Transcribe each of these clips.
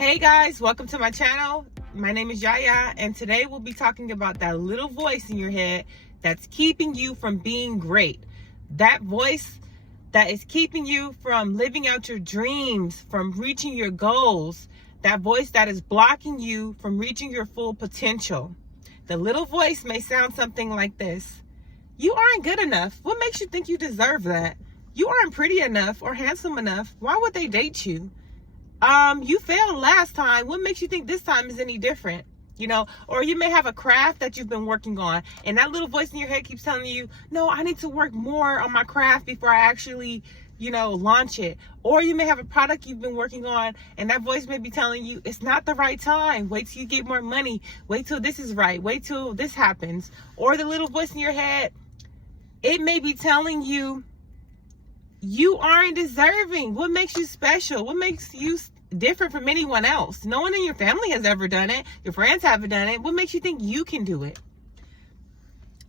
Hey guys, welcome to my channel. My name is Yaya, and today we'll be talking about that little voice in your head that's keeping you from being great. That voice that is keeping you from living out your dreams, from reaching your goals. That voice that is blocking you from reaching your full potential. The little voice may sound something like this. You aren't good enough. What makes you think you deserve that? You aren't pretty enough or handsome enough. Why would they date you? You failed last time. What makes you think this time is any different? Or you may have a craft that you've been working on, and that little voice in your head keeps telling you, no, I need to work more on my craft before I actually, launch it. Or you may have a product you've been working on, and that voice may be telling you it's not the right time. Wait till you get more money. Wait till this is right. Wait till this happens. Or the little voice in your head, it may be telling you, you aren't deserving. What makes you special? What makes you different from anyone else? No one in your family has ever done it. Your friends haven't done it. What makes you think you can do it?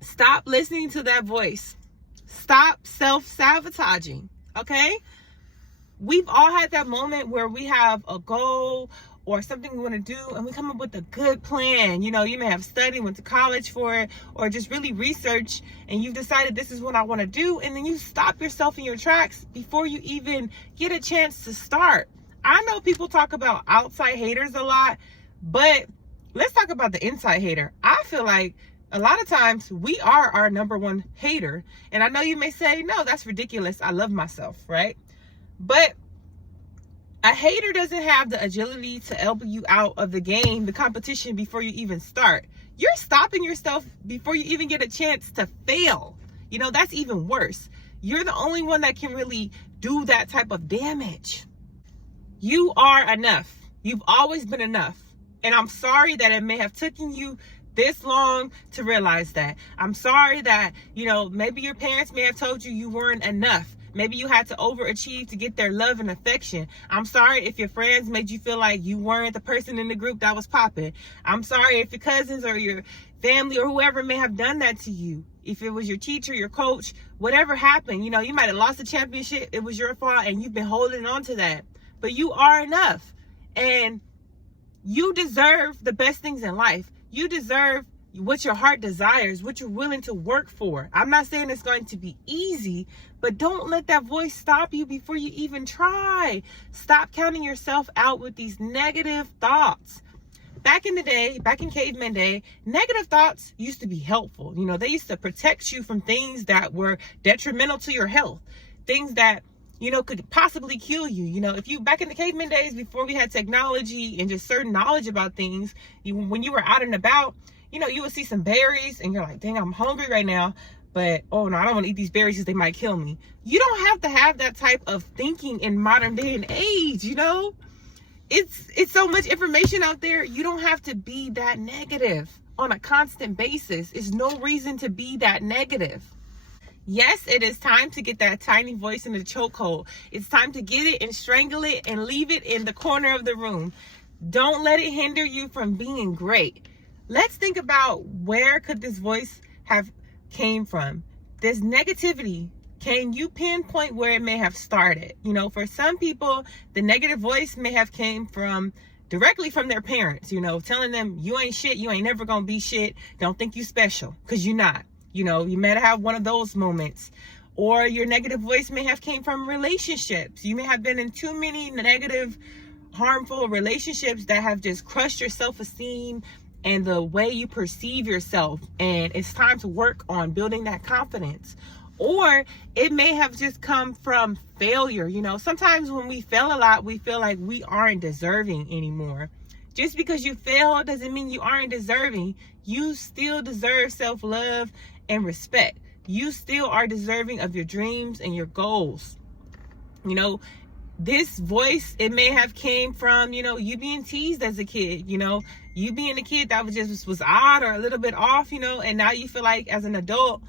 Stop listening to that voice. Stop self-sabotaging, okay? We've all had that moment where we have a goal or something we want to do, and we come up with a good plan. You may have studied, went to college for it, or just really research, and you've decided this is what I want to do, and then you stop yourself in your tracks before you even get a chance to start. I know people talk about outside haters a lot, but let's talk about the inside hater. I feel like a lot of times we are our number one hater, and I know you may say, no, that's ridiculous. I love myself, right? But a hater doesn't have the agility to elbow you out of the game, the competition, before you even start. You're stopping yourself before you even get a chance to fail. That's even worse. You're the only one that can really do that type of damage. You are enough. You've always been enough. And I'm sorry that it may have taken you this long to realize that. I'm sorry that, maybe your parents may have told you weren't enough. Maybe you had to overachieve to get their love and affection. I'm sorry if your friends made you feel like you weren't the person in the group that was popping. I'm sorry if your cousins or your family or whoever may have done that to you. If it was your teacher, your coach, whatever happened, you might have lost the championship. It was your fault, and you've been holding on to that. But you are enough, and you deserve the best things in life. You deserve what your heart desires, what you're willing to work for. I'm not saying it's going to be easy, but don't let that voice stop you before you even try. Stop counting yourself out with these negative thoughts. Back in the day, back in caveman day, negative thoughts used to be helpful. They used to protect you from things that were detrimental to your health, things that could possibly kill you. If you, back in the caveman days, before we had technology and just certain knowledge about things, when you were out and about, you would see some berries and you're like, dang, I'm hungry right now, but oh no, I don't want to eat these berries because they might kill me. You don't have to have that type of thinking in modern day and age. It's so much information out there. You don't have to be that negative on a constant basis. It's no reason to be that negative. Yes, it is time to get that tiny voice in the chokehold. It's time to get it and strangle it and leave it in the corner of the room. Don't let it hinder you from being great. Let's think about, where could this voice have came from? This negativity, can you pinpoint where it may have started? For some people, the negative voice may have came directly from their parents, telling them, you ain't shit, you ain't never gonna be shit, don't think you special, because you're not. You may have one of those moments. Or your negative voice may have came from relationships. You may have been in too many negative, harmful relationships that have just crushed your self-esteem and the way you perceive yourself. And it's time to work on building that confidence. Or it may have just come from failure. Sometimes when we fail a lot, we feel like we aren't deserving anymore. Just because you fail doesn't mean you aren't deserving. You still deserve self-love and respect. You still are deserving of your dreams and your goals. This voice, it may have came from, you being teased as a kid, you being a kid that was odd or a little bit off, and now you feel like as an adult,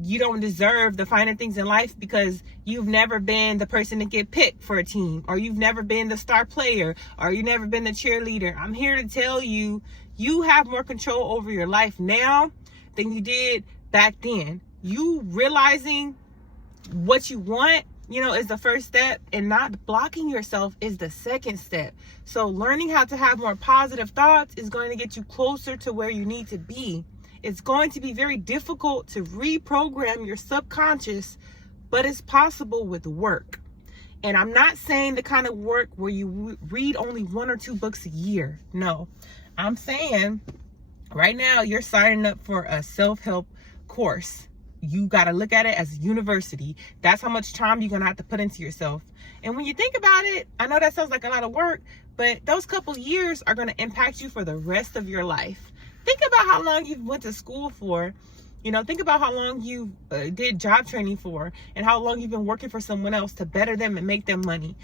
you don't deserve the finer things in life because you've never been the person to get picked for a team, or you've never been the star player, or you've never been the cheerleader. I'm here to tell you, you have more control over your life now than you did back then. You realizing what you want is the first step, and not blocking yourself is the second step. So learning how to have more positive thoughts is going to get you closer to where you need to be. It's going to be very difficult to reprogram your subconscious, but it's possible with work. And I'm not saying the kind of work where you read only 1 or 2 books a year. No, I'm saying right now you're signing up for a self-help course. You got to look at it as a university. That's how much time you're going to have to put into yourself. And when you think about it, I know that sounds like a lot of work, but those couple years are going to impact you for the rest of your life. Think about how long you went to school for. Think about how long you did job training for, and how long you've been working for someone else to better them and make them money.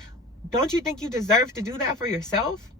Don't you think you deserve to do that for yourself?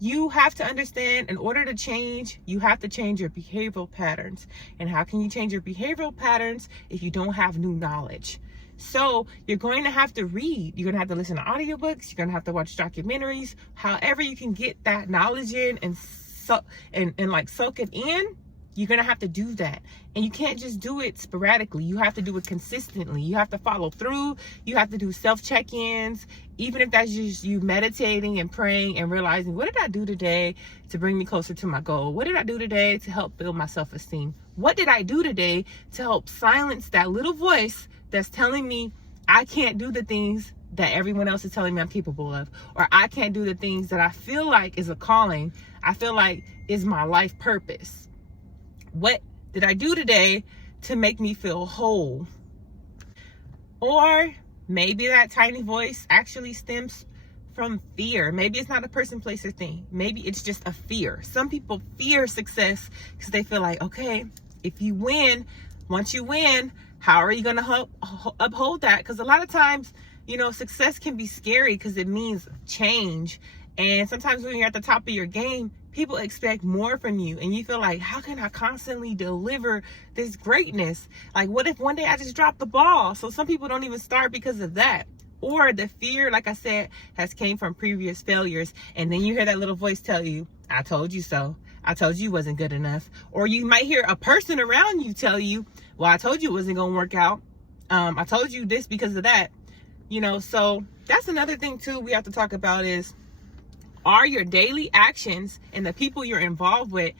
You have to understand, in order to change, you have to change your behavioral patterns. And how can you change your behavioral patterns if you don't have new knowledge? So you're going to have to read. You're going to have to listen to audiobooks. You're going to have to watch documentaries. However you can get that knowledge in and soak it in, you're going to have to do that. And you can't just do it sporadically. You have to do it consistently. You have to follow through. You have to do self-check-ins, even if that's just you meditating and praying and realizing, what did I do today to bring me closer to my goal? What did I do today to help build my self-esteem? What did I do today to help silence that little voice that's telling me I can't do the things that everyone else is telling me I'm capable of, or I can't do the things that I feel like is a calling, I feel like is my life purpose? What did I do today to make me feel whole? Or maybe that tiny voice actually stems from fear. Maybe it's not a person, place, or thing. Maybe it's just a fear. Some people fear success because they feel like, okay, if you win, once you win, how are you going to uphold that? Because a lot of times, success can be scary because it means change. And sometimes when you're at the top of your game, people expect more from you, and you feel like, how can I constantly deliver this greatness? Like, what if one day I just drop the ball? So some people don't even start because of that. Or the fear, like I said, has came from previous failures. And then you hear that little voice tell you, I told you so. I told you it wasn't good enough. Or you might hear a person around you tell you, well, I told you it wasn't going to work out. I told you this because of that. So that's another thing too we have to talk about is, are your daily actions and the people you're involved with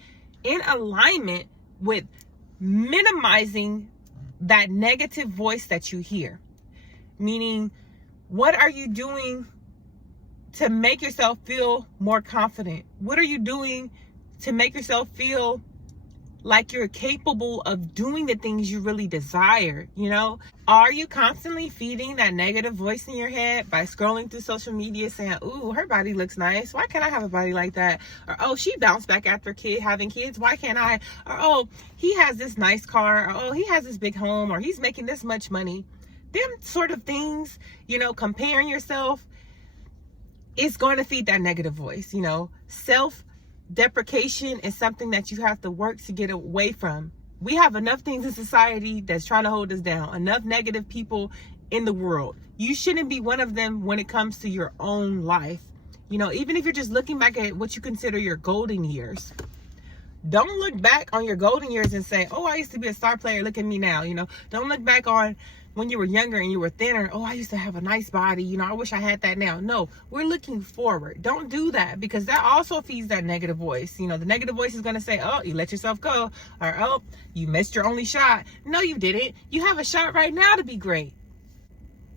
in alignment with minimizing that negative voice that you hear? Meaning, what are you doing to make yourself feel more confident? What are you doing to make yourself feel like you're capable of doing the things you really desire? Are you constantly feeding that negative voice in your head by scrolling through social media saying, ooh, her body looks nice, why can't I have a body like that? Or, oh, she bounced back after having kids, why can't I? Or, oh, he has this nice car, or, oh, he has this big home, or he's making this much money. Them sort of things, comparing yourself is going to feed that negative voice. Self-deprecation is something that you have to work to get away from. We have enough things in society that's trying to hold us down, enough negative people in the world. You shouldn't be one of them when it comes to your own life. Even if you're just looking back at what you consider your golden years, don't look back on your golden years and say, oh, I used to be a star player, look at me now. Don't look back on when you were younger and you were thinner. Oh, I used to have a nice body. I wish I had that now. No, we're looking forward. Don't do that, because that also feeds that negative voice. The negative voice is going to say, oh, you let yourself go, or, oh, you missed your only shot. No, you didn't. You have a shot right now to be great,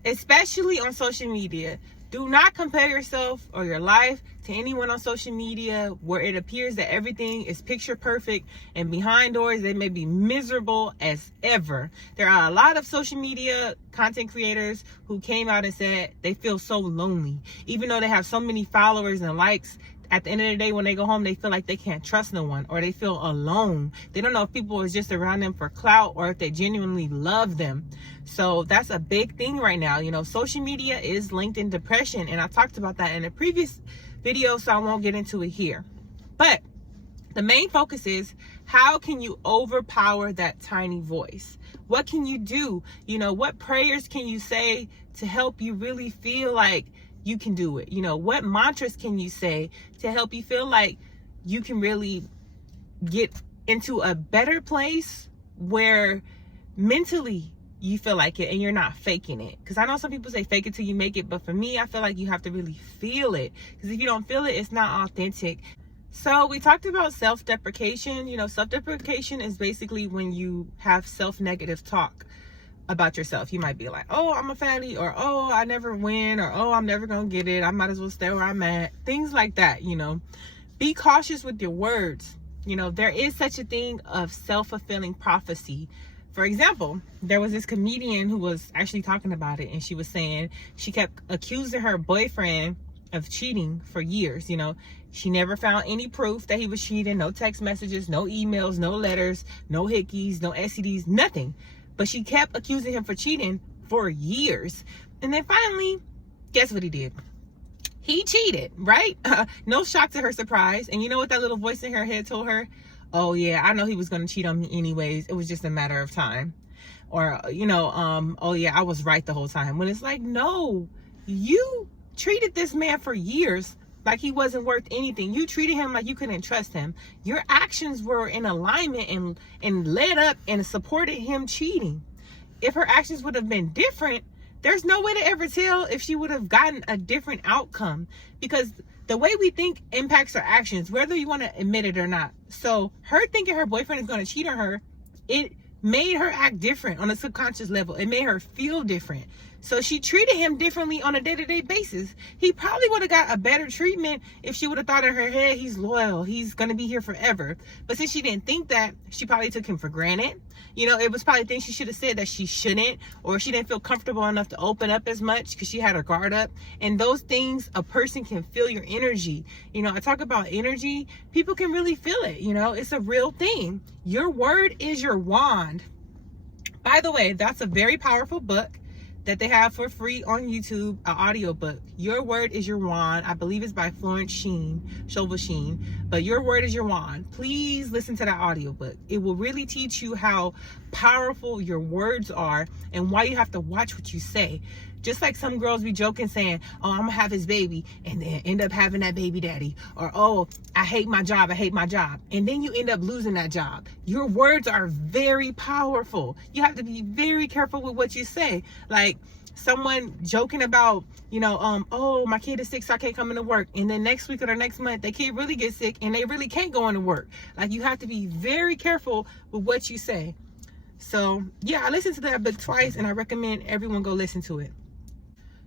especially on social media. Do not compare yourself or your life to anyone on social media where it appears that everything is picture perfect, and behind doors they may be miserable as ever. There are a lot of social media content creators who came out and said they feel so lonely. Even though they have so many followers and likes, at the end of the day, when they go home, they feel like they can't trust no one, or they feel alone. They don't know if people are just around them for clout or if they genuinely love them. So that's a big thing right now. Social media is linked in depression, and I talked about that in a previous video, so I won't get into it here. But the main focus is, how can you overpower that tiny voice? What can you do? What prayers can you say to help you really feel like you can do it? What mantras can you say to help you feel like you can really get into a better place where mentally you feel like it and you're not faking it. Because I know some people say fake it till you make it, but for me, I feel like you have to really feel it. Because if you don't feel it, it's not authentic. So we talked about self-deprecation. You know, self-deprecation is basically when you have self-negative talk about yourself. You might be like, oh, I'm a fatty, or oh, I never win, or oh, I'm never gonna get it, I might as well stay where I'm at. Things like that. You know, be cautious with your words. You know, there is such a thing of self-fulfilling prophecy. For example, there was this comedian who was actually talking about it, and she was saying she kept accusing her boyfriend of cheating for years. You know, she never found any proof that he was cheating, no text messages, no emails, no letters, no hickeys, no STDs, nothing. But she kept accusing him for cheating for years. And then finally, guess what he did? He cheated, right? No shock to her surprise. And you know what that little voice in her head told her? Oh yeah, I know he was going to cheat on me anyways. It was just a matter of time. Or, you know, oh yeah, I was right the whole time. When it's like, no, you treated this man for years like he wasn't worth anything. You treated him like you couldn't trust him. Your actions were in alignment and led up and supported him cheating. If her actions would have been different, there's no way to ever tell if she would have gotten a different outcome, because the way we think impacts our actions, whether you want to admit it or not. So her thinking her boyfriend is going to cheat on her, it made her act different on a subconscious level. It made her feel different. So she treated him differently on a day-to-day basis. He probably would have got a better treatment if she would have thought in her head, he's loyal, he's going to be here forever. But since she didn't think that, she probably took him for granted. You know, it was probably things she should have said that she shouldn't, or she didn't feel comfortable enough to open up as much because she had her guard up. And those things, a person can feel your energy. You know, I talk about energy. People can really feel it. You know, it's a real thing. Your word is your wand. By the way, that's a very powerful book that they have for free on YouTube, an audio book. Your Word is Your Wand. I believe it's by Florence Scovel Sheen. But Your Word is Your Wand. Please listen to that audio book. It will really teach you how powerful your words are and why you have to watch what you say. Just like some girls be joking saying, oh, I'm gonna have his baby, and then end up having that baby daddy. Or, oh, I hate my job, and then you end up losing that job. Your words are very powerful. You have to be very careful with what you say. Like someone joking about, you know, oh, my kid is sick, so I can't come into work. And then next week or the next month, the kid really gets sick and they really can't go into work. Like, you have to be very careful with what you say. So yeah, I listened to that book twice, and I recommend everyone go listen to it.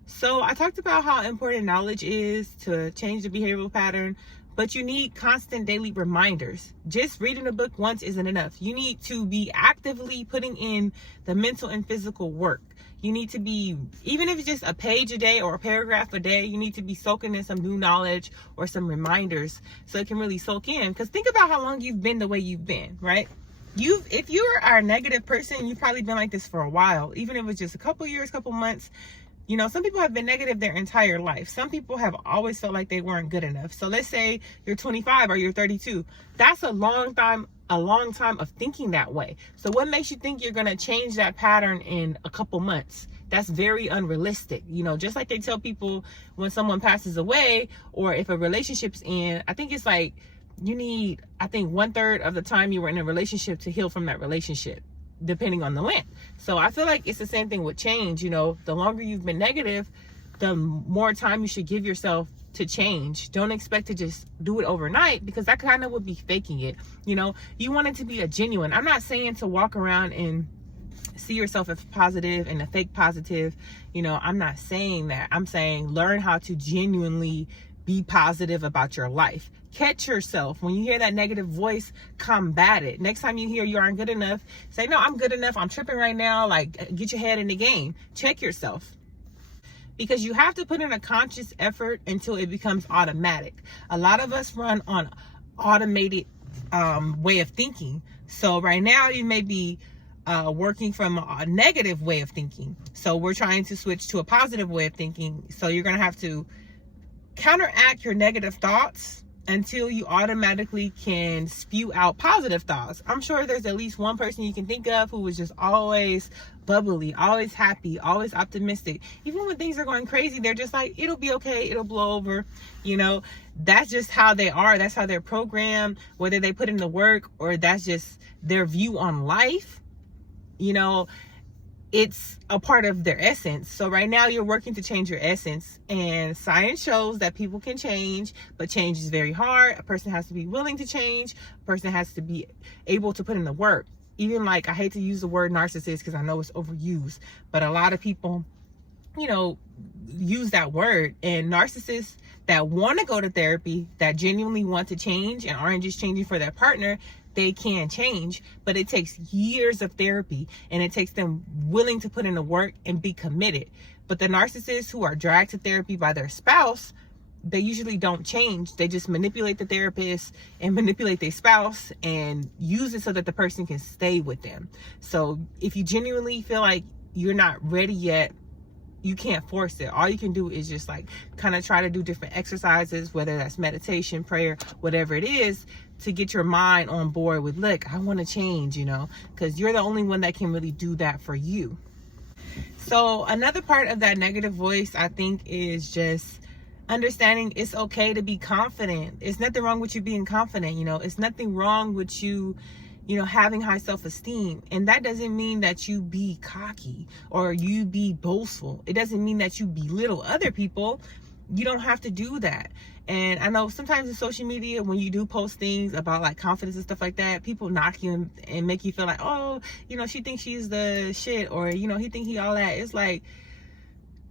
So I talked about how important knowledge is to change the behavioral pattern, but you need constant daily reminders. Just reading a book once isn't enough. You need to be actively putting in the mental and physical work. You need to be, even if it's just a page a day or a paragraph a day, you need to be soaking in some new knowledge or some reminders so it can really soak in. Because think about how long you've been the way you've been, right? If you are a negative person, you've probably been like this for a while, even if it's just a couple years, couple months. You know, some people have been negative their entire life. Some people have always felt like they weren't good enough. So let's say you're 25 or you're 32. That's a long time of thinking that way. So what makes you think you're going to change that pattern in a couple months? That's very unrealistic. You know, just like they tell people when someone passes away or if a relationship's in, I think it's like you need, 1/3 of the time you were in a relationship to heal from that relationship, depending on the length. So I feel like it's the same thing with change. You know, the longer you've been negative, the more time you should give yourself to change. Don't expect to just do it overnight, because that kind of would be faking it. You know, you want it to be a genuine. I'm not saying to walk around and see yourself as positive and a fake positive. You know, I'm not saying that. I'm saying learn how to genuinely be positive about your life. Catch yourself. When you hear that negative voice, combat it. Next time you hear you aren't good enough, say, no, I'm good enough. I'm tripping right now. Like, get your head in the game. Check yourself. Because you have to put in a conscious effort until it becomes automatic. A lot of us run on automated way of thinking. So right now you may be working from a negative way of thinking. So we're trying to switch to a positive way of thinking. So you're going to have to counteract your negative thoughts until you automatically can spew out positive thoughts. I'm sure there's at least one person you can think of who was just always bubbly, always happy, always optimistic. Even when things are going crazy, they're just like, it'll be okay, it'll blow over. You know, that's just how they are. That's how they're programmed, whether they put in the work or that's just their view on life. You know, it's a part of their essence. So right now you're working to change your essence, and science shows that people can change, but change is very hard. A person has to be willing to change. A person has to be able to put in the work. Even like, I hate to use the word narcissist because I know it's overused, but a lot of people, use that word. And narcissists that want to go to therapy, that genuinely want to change and aren't just changing for their partner, they can change, but it takes years of therapy, and it takes them willing to put in the work and be committed. But the narcissists who are dragged to therapy by their spouse, they usually don't change. They just manipulate the therapist and manipulate their spouse and use it so that the person can stay with them. So if you genuinely feel like you're not ready yet, you can't force it. All you can do is just like kind of try to do different exercises, whether that's meditation, prayer, whatever it is, to get your mind on board with, look, I want to change, because you're the only one that can really do that for you. So another part of that negative voice, I think, is just understanding it's okay to be confident. It's nothing wrong with you being confident. It's nothing wrong with you having high self-esteem. And that doesn't mean that you be cocky or you be boastful. It doesn't mean that you belittle other people. You don't have to do that. And I know sometimes in social media, when you do post things about like confidence and stuff like that, people knock you and make you feel like, oh, she thinks she's the shit, or, he think he all that. It's like,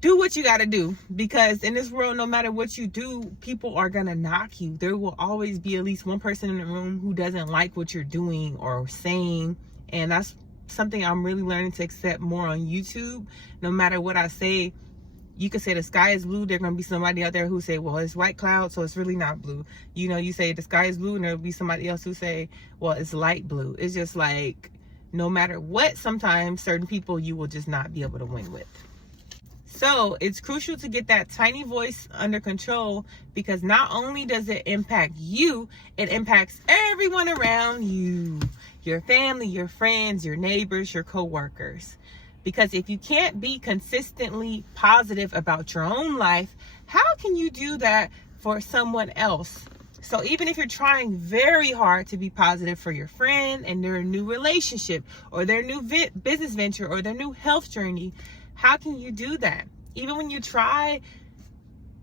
do what you got to do, because in this world, no matter what you do, people are going to knock you. There will always be at least one person in the room who doesn't like what you're doing or saying. And that's something I'm really learning to accept more on YouTube. No matter what I say, you could say the sky is blue. There's going to be somebody out there who say, well, it's white cloud, so it's really not blue. You say the sky is blue, and there'll be somebody else who say, well, it's light blue. It's just like, no matter what, sometimes certain people you will just not be able to win with. So it's crucial to get that tiny voice under control, because not only does it impact you, it impacts everyone around you, your family, your friends, your neighbors, your coworkers. Because if you can't be consistently positive about your own life, how can you do that for someone else? So even if you're trying very hard to be positive for your friend and their new relationship or their new business venture or their new health journey, how can you do that? Even when you try,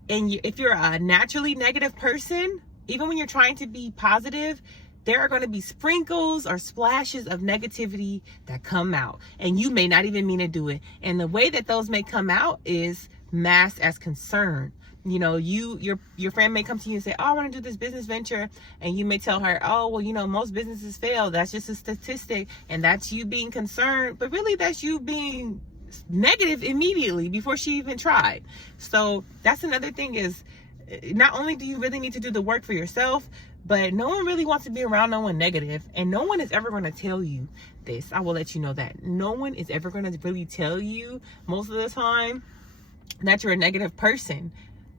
and if you're a naturally negative person, even when you're trying to be positive, there are going to be sprinkles or splashes of negativity that come out, and you may not even mean to do it. And the way that those may come out is masked as concern. Your friend may come to you and say, oh, I want to do this business venture. And you may tell her, oh, well, most businesses fail. That's just a statistic. And that's you being concerned. But really, that's you being negative immediately before she even tried. So that's another thing, is not only do you really need to do the work for yourself, but no one really wants to be around no one negative. And no one is ever going to tell you this. I will let you know that. No one is ever going to really tell you most of the time that you're a negative person.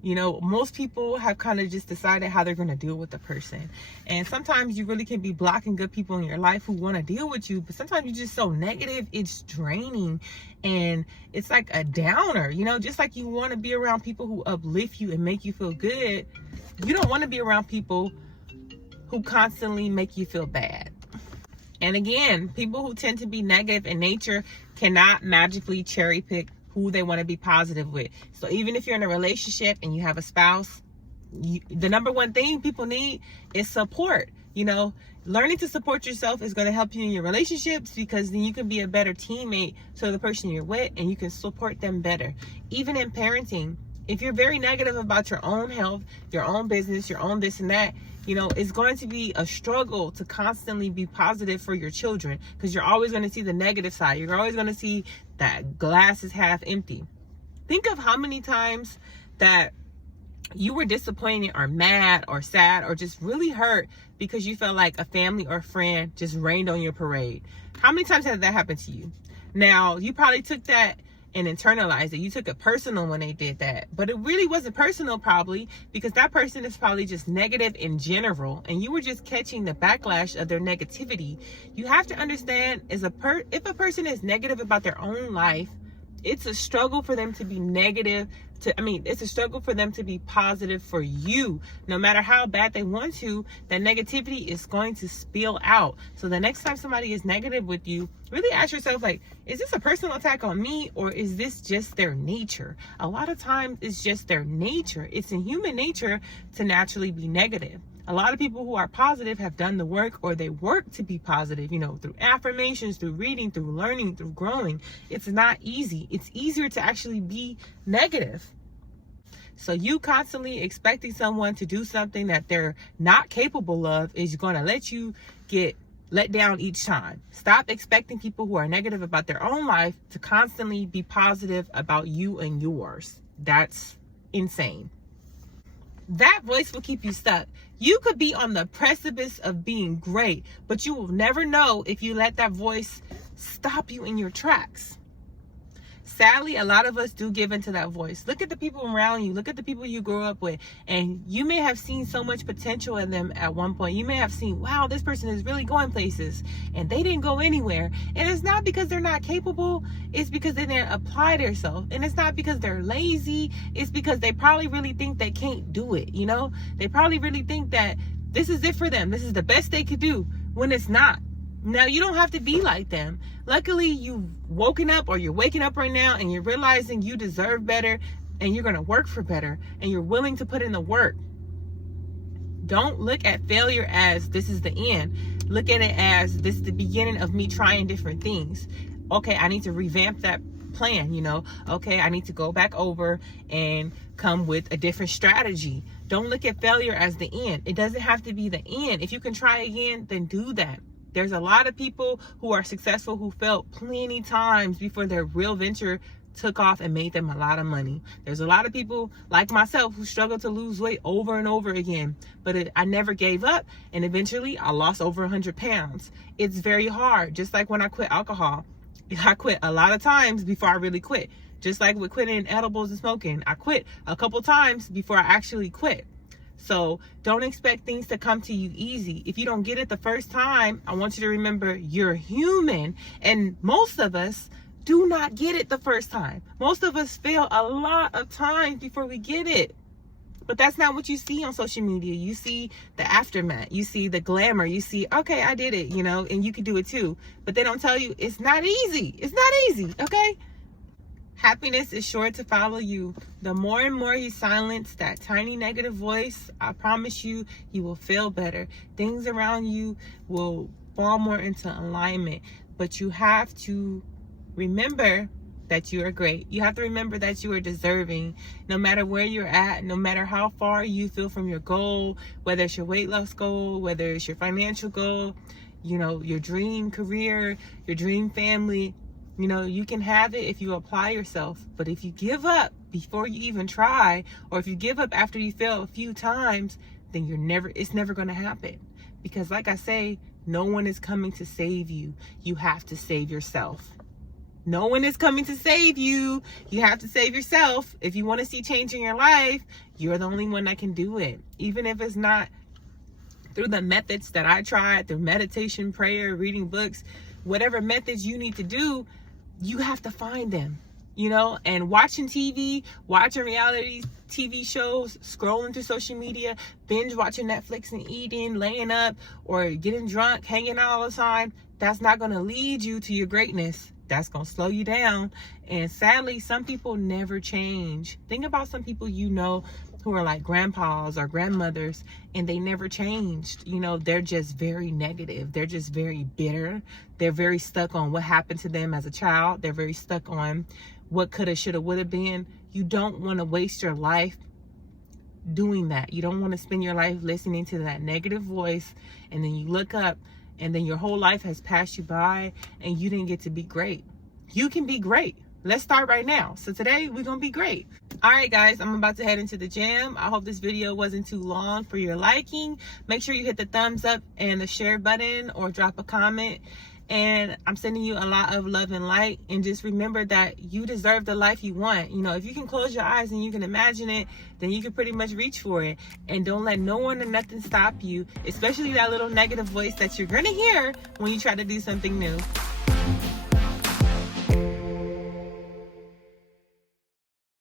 Most people have kind of just decided how they're going to deal with the person. And sometimes you really can be blocking good people in your life who want to deal with you. But sometimes you're just so negative, it's draining. And it's like a downer, just like you want to be around people who uplift you and make you feel good. You don't want to be around people who constantly make you feel bad. And again, people who tend to be negative in nature cannot magically cherry pick who they want to be positive with. So even if you're in a relationship and you have a spouse, the number one thing people need is support. Learning to support yourself is going to help you in your relationships, because then you can be a better teammate to the person you're with, and you can support them better. Even in parenting, if you're very negative about your own health, your own business, your own this and that, it's going to be a struggle to constantly be positive for your children, because you're always going to see the negative side. You're always going to see that glass is half empty. Think of how many times that you were disappointed or mad or sad or just really hurt because you felt like a family or friend just rained on your parade. How many times has that happened to you? Now, you probably took that and internalized it. You took it personal when they did that, but it really wasn't personal, probably because that person is probably just negative in general, and you were just catching the backlash of their negativity. You have to understand, if a person is negative about their own life, It's a struggle for them to be negative. It's a struggle for them to be positive for you. No matter how bad they want to, that negativity is going to spill out. So the next time somebody is negative with you, really ask yourself, like, is this a personal attack on me, or is this just their nature? A lot of times it's just their nature. It's in human nature to naturally be negative. A lot of people who are positive have done the work, or they work to be positive, through affirmations, through reading, through learning, through growing. It's not easy. It's easier to actually be negative. So you constantly expecting someone to do something that they're not capable of is going to let you get let down each time. Stop expecting people who are negative about their own life to constantly be positive about you and yours. That's insane. That voice will keep you stuck. You could be on the precipice of being great, but you will never know if you let that voice stop you in your tracks. Sadly, a lot of us do give into that voice. Look at the people around you. Look at the people you grew up with. And you may have seen so much potential in them at one point. You may have seen, wow, this person is really going places. And they didn't go anywhere. And it's not because they're not capable. It's because they didn't apply themselves. And it's not because they're lazy. It's because they probably really think they can't do it. They probably really think that this is it for them. This is the best they could do, when it's not. Now, you don't have to be like them. Luckily, you've woken up, or you're waking up right now, and you're realizing you deserve better, and you're going to work for better, and you're willing to put in the work. Don't look at failure as this is the end. Look at it as this is the beginning of me trying different things. Okay, I need to revamp that plan, Okay, I need to go back over and come with a different strategy. Don't look at failure as the end. It doesn't have to be the end. If you can try again, then do that. There's a lot of people who are successful who failed plenty times before their real venture took off and made them a lot of money. There's a lot of people like myself who struggle to lose weight over and over again, but I never gave up, and eventually I lost over 100 pounds. It's very hard. Just like when I quit alcohol, I quit a lot of times before I really quit. Just like with quitting edibles and smoking, I quit a couple times before I actually quit. So don't expect things to come to you easy. If you don't get it the first time, I want you to remember you're human. And most of us do not get it the first time. Most of us fail a lot of times before we get it. But that's not what you see on social media. You see the aftermath. You see the glamour. You see, okay, I did it, and you can do it too. But they don't tell you it's not easy. It's not easy, okay? Happiness is sure to follow you. The more and more you silence that tiny negative voice, I promise you, you will feel better. Things around you will fall more into alignment. But you have to remember that you are great. You have to remember that you are deserving. No matter where you're at, no matter how far you feel from your goal, whether it's your weight loss goal, whether it's your financial goal, your dream career, your dream family, you can have it if you apply yourself. But if you give up before you even try, or if you give up after you fail a few times, then it's never going to happen. Because like I say, no one is coming to save you. You have to save yourself. No one is coming to save you. You have to save yourself. If you want to see change in your life, you're the only one that can do it. Even if it's not through the methods that I tried, through meditation, prayer, reading books, whatever methods you need to do, you have to find them, and watching TV, watching reality TV shows, scrolling through social media, binge watching Netflix and eating, laying up, or getting drunk, hanging out all the time. That's not going to lead you to your greatness. That's going to slow you down. And sadly, some people never change. Think about some people who are like grandpas or grandmothers, and they never changed. They're just very negative. They're just very bitter. They're very stuck on what happened to them as a child. They're very stuck on what coulda, shoulda, woulda been. You don't want to waste your life doing that. You don't want to spend your life listening to that negative voice, and then you look up, and then your whole life has passed you by, and you didn't get to be great. You can be great. Let's start right now. So today we're going to be great. All right, guys, I'm about to head into the gym. I hope this video wasn't too long for your liking. Make sure you hit the thumbs up and the share button, or drop a comment. And I'm sending you a lot of love and light. And just remember that you deserve the life you want. If you can close your eyes and you can imagine it, then you can pretty much reach for it. And don't let no one or nothing stop you, especially that little negative voice that you're going to hear when you try to do something new.